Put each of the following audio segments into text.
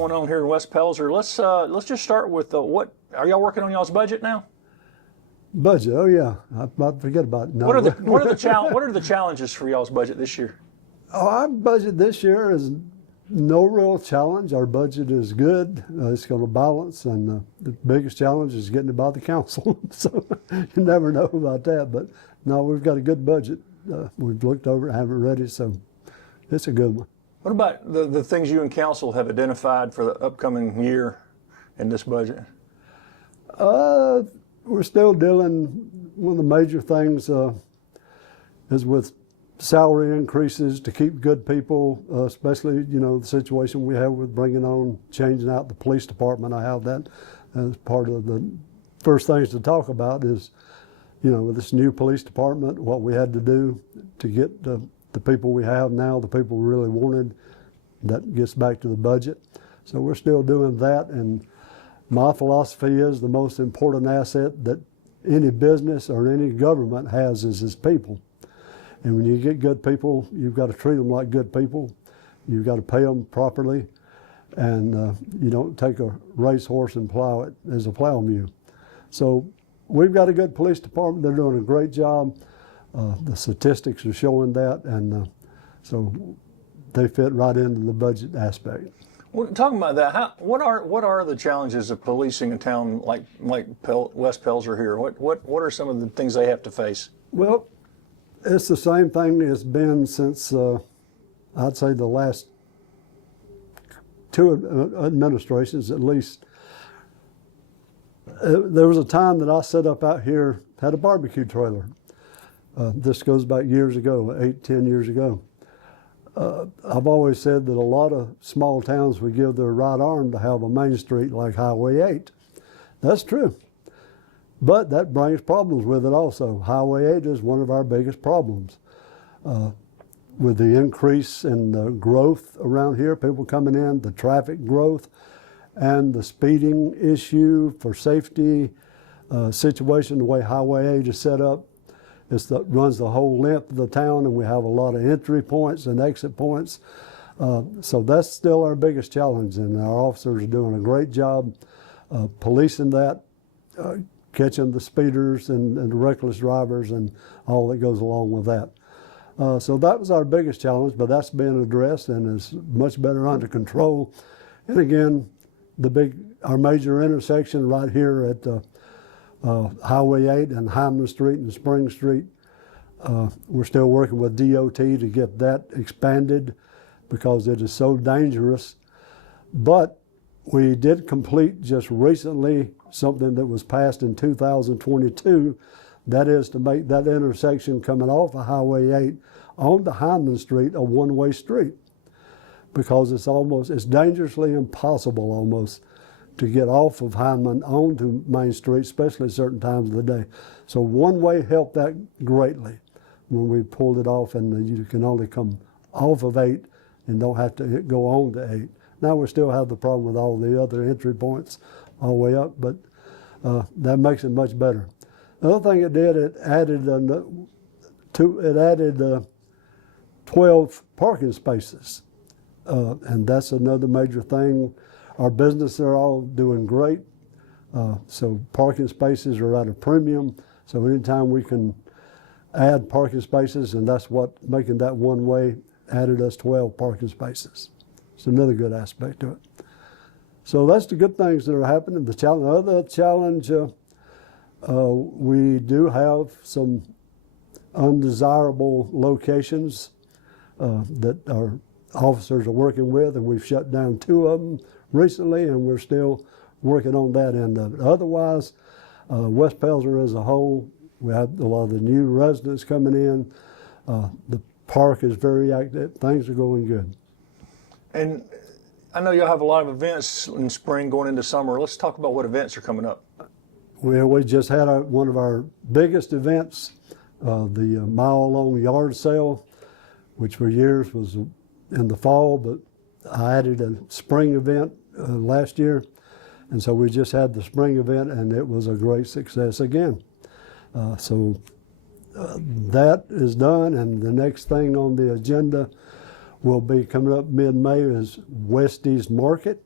going on here in West Pelzer. Let's just start with what are y'all working on y'all's budget now? Budget? Oh yeah, I forget about it. No. What are the challenges for y'all's budget this year? Oh, our budget this year is no real challenge. Our budget is good. It's going to balance, and the biggest challenge is getting it by the council. So you never know about that. But no, we've got a good budget. We've looked over it, haven't read it, so it's a good one. What about the things you and council have identified for the upcoming year in this budget? We're still dealing, one of the major things is with salary increases to keep good people, especially, the situation we have with changing out the police department. I have that as part of the first things to talk about is, with this new police department, what we had to do to get the people we have now, the people we really wanted. That gets back to the budget. So we're still doing that, and my philosophy is the most important asset that any business or any government has is its people. And when you get good people, you've got to treat them like good people. You've got to pay them properly, and you don't take a racehorse and plow it as a plow mule. So we've got a good police department. They're doing a great job. The statistics are showing that, and so they fit right into the budget aspect. Well, talking about that, what are the challenges of policing a town like West Pelzer here? What are some of the things they have to face? Well, it's the same thing it's been since I'd say the last two administrations at least. There was a time that I set up out here, had a barbecue trailer. This goes back years ago, 8-10 years ago. I've always said that a lot of small towns would give their right arm to have a main street like Highway 8. That's true. But that brings problems with it also. Highway 8 is one of our biggest problems. With the increase in the growth around here, people coming in, the traffic growth, and the speeding issue for safety situation, the way Highway 8 is set up, runs the whole length of the town, and we have a lot of entry points and exit points. So that's still our biggest challenge, and our officers are doing a great job policing that, catching the speeders and the reckless drivers and all that goes along with that. So that was our biggest challenge, but that's being addressed and is much better under control. And again, our major intersection right here at Highway 8 and Hyman Street and Spring Street. We're still working with DOT to get that expanded because it is so dangerous. But we did complete just recently something that was passed in 2022. That is to make that intersection coming off of Highway 8 onto Hyman Street a one-way street, because it's dangerously impossible almost to get off of Hyman onto Main Street, especially at certain times of the day. So one-way helped that greatly when we pulled it off, and you can only come off of 8 and don't have to go on to 8. Now we still have the problem with all the other entry points all the way up, but that makes it much better. The other thing it did, it added 12 parking spaces, and that's another major thing. Our businesses are all doing great, so parking spaces are at a premium. So anytime we can add parking spaces, and that's what making that one way added us 12 parking spaces. It's another good aspect to it. So that's the good things that are happening. The other challenge, we do have some undesirable locations that our officers are working with, and we've shut down 2 of them recently, and we're still working on that end of it. Otherwise, West Pelzer as a whole, we have a lot of the new residents coming in. The park is very active. Things are going good. And I know you'll have a lot of events in spring going into summer. Let's talk about what events are coming up. Well, we just had one of our biggest events, the mile-long yard sale, which for years was in the fall, but I added a spring event last year, and so we just had the spring event, and it was a great success again. That is done, and the next thing on the agenda will be coming up mid-May is Westies Market,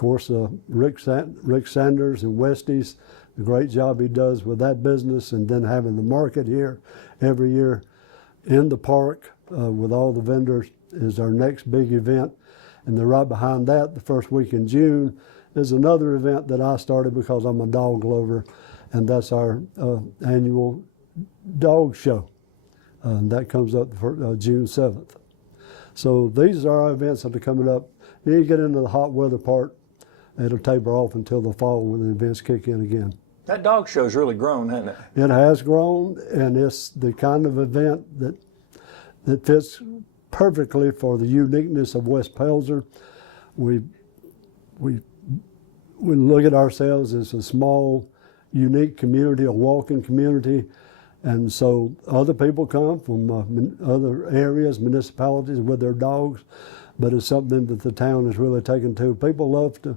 course, Rick Sanders and Westies, the great job he does with that business, and then having the market here every year in the park with all the vendors is our next big event. And then right behind that, the first week in June, is another event that I started because I'm a dog lover, and that's our annual dog show. And that comes up for June 7th. So these are our events that are coming up. Then you get into the hot weather part, it'll taper off until the fall when the events kick in again. That dog show's really grown, hasn't it? It has grown, and it's the kind of event that fits perfectly for the uniqueness of West Pelzer. We look at ourselves as a small, unique community, a walking community, and so other people come from other areas, municipalities with their dogs, but it's something that the town has really taken to. People love to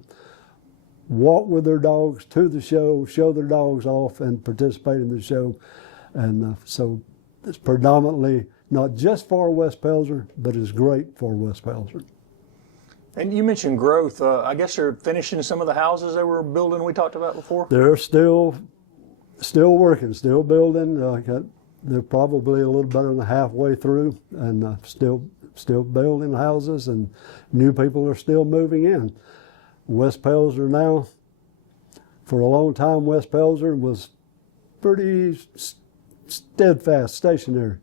walk with their dogs to the show their dogs off, and participate in the show. And so it's predominantly not just for West Pelzer, but it's great for West Pelzer. And you mentioned growth. I guess they're finishing some of the houses they were building we talked about before? They're still working, still building. They're probably a little better than halfway through, and still building houses, and new people are still moving in. West Pelzer now, for a long time, West Pelzer was pretty steadfast, stationary.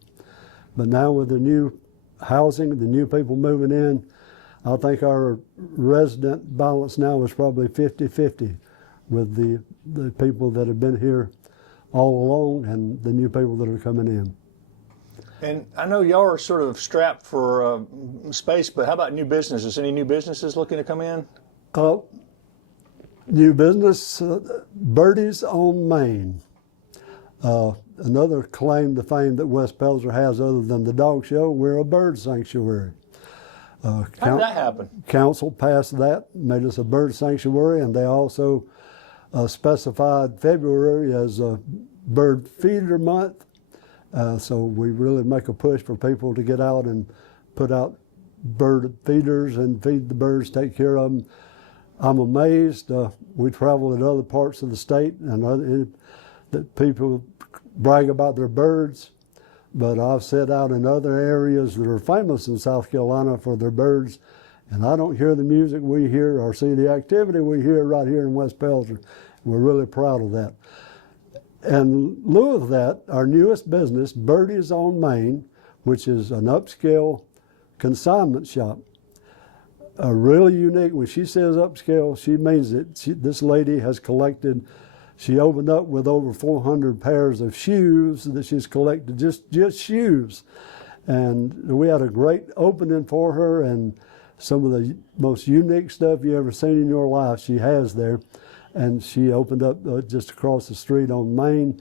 But now with the new housing, the new people moving in, I think our resident balance now is probably 50-50 with the people that have been here all along and the new people that are coming in. And I know y'all are sort of strapped for space, but how about new businesses? Any new businesses looking to come in? New business, Birdies on Main. Another claim to fame that West Pelzer has, other than the dog show, we're a bird sanctuary. How did that happen? Council passed that, made us a bird sanctuary, and they also specified February as a bird feeder month. So we really make a push for people to get out and put out bird feeders and feed the birds, take care of them. I'm amazed. We travel in other parts of the state, and that people brag about their birds, but I've set out in other areas that are famous in South Carolina for their birds, and I don't hear the music we hear or see the activity we hear right here in West Pelzer. We're really proud of that. And in lieu of that, our newest business, Birdies on Main, which is an upscale consignment shop. Really unique. When she says upscale, she means it. This lady has collected, she opened up with over 400 pairs of shoes that she's collected, just shoes. And we had a great opening for her, and some of the most unique stuff you ever seen in your life she has there. And she opened up just across the street on Main,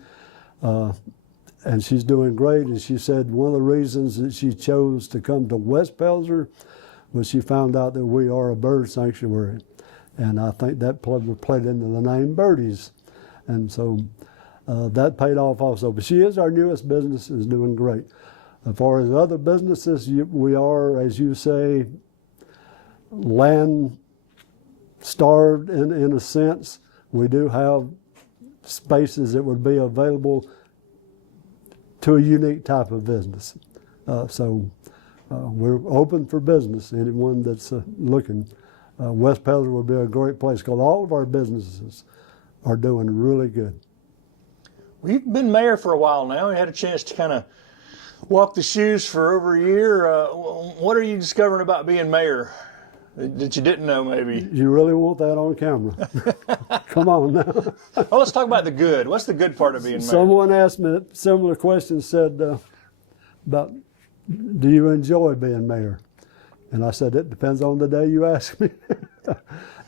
and she's doing great. And she said one of the reasons that she chose to come to West Pelzer was she found out that we are a bird sanctuary. And I think that played into the name Birdies. And so that paid off also. But she is our newest business, is doing great. As far as other businesses, we are, as you say, land starved in a sense. We do have spaces that would be available to a unique type of business. So we're open for business. Anyone that's looking, West Pelzer would be a great place, because all of our businesses are doing really good. Well, you've been mayor for a while now. You had a chance to kind of walk the shoes for over a year. What are you discovering about being mayor that you didn't know, maybe? You really want that on camera? Come on now. Well, let's talk about the good. What's the good part of being mayor? Someone asked me a similar question, said about, do you enjoy being mayor? And I said, it depends on the day you ask me.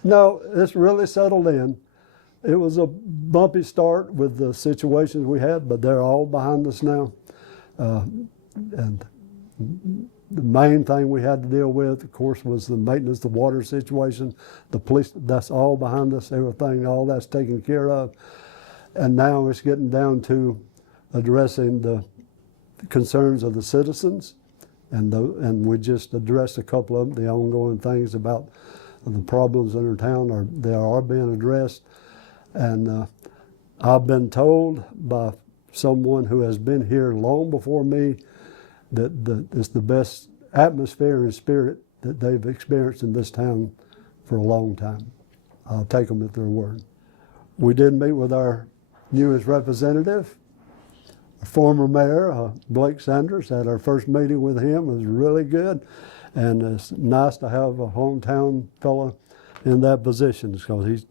No, it's really settled in. It was a bumpy start with the situations we had, but they're all behind us now. And the main thing we had to deal with, of course, was the maintenance, the water situation, the police. That's all behind us. Everything, all that's taken care of. And now it's getting down to addressing the concerns of the citizens, and we just addressed a couple of them, the ongoing things about The problems in our town are being addressed, and I've been told by someone who has been here long before me that it's the best atmosphere and spirit that they've experienced in this town for a long time. I'll take them at their word. We did meet with our newest representative, former mayor, Blake Sanders. Had our first meeting with him. It was really good, and it's nice to have a hometown fella in that position, because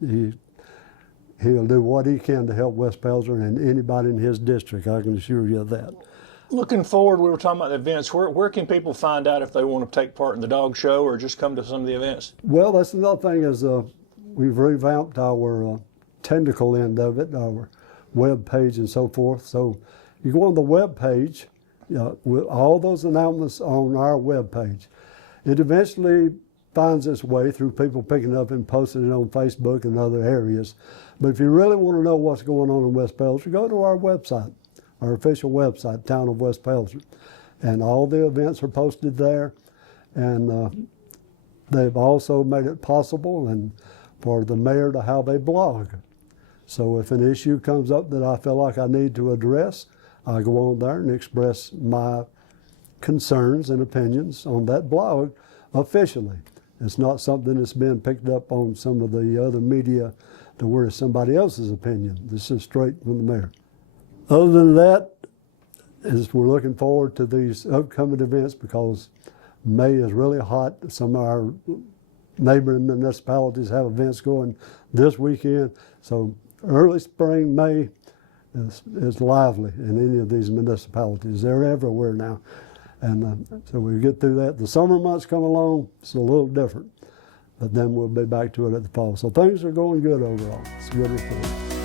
he'll do what he can to help West Pelzer and anybody in his district. I can assure you of that. Looking forward, we were talking about the events. Where can people find out if they want to take part in the dog show or just come to some of the events? Well, that's another thing is we've revamped our technical end of it, our web page and so forth. So you go on the web page, with all those announcements on our web page. It eventually finds its way through people picking up and posting it on Facebook and other areas. But if you really want to know what's going on in West Pelzer, go to our website, our official website, Town of West Pelzer. And all the events are posted there. And they've also made it possible and for the mayor to have a blog. So if an issue comes up that I feel like I need to address, I go on there and express my concerns and opinions on that blog officially. It's not something that's been picked up on some of the other media to where it's somebody else's opinion. This is straight from the mayor. Other than that, we're looking forward to these upcoming events because May is really hot. Some of our neighboring municipalities have events going this weekend. So early spring, May is lively in any of these municipalities. They're everywhere now. And so we get through that. The summer months come along, it's a little different. But then we'll be back to it at the fall. So things are going good overall. It's a good report.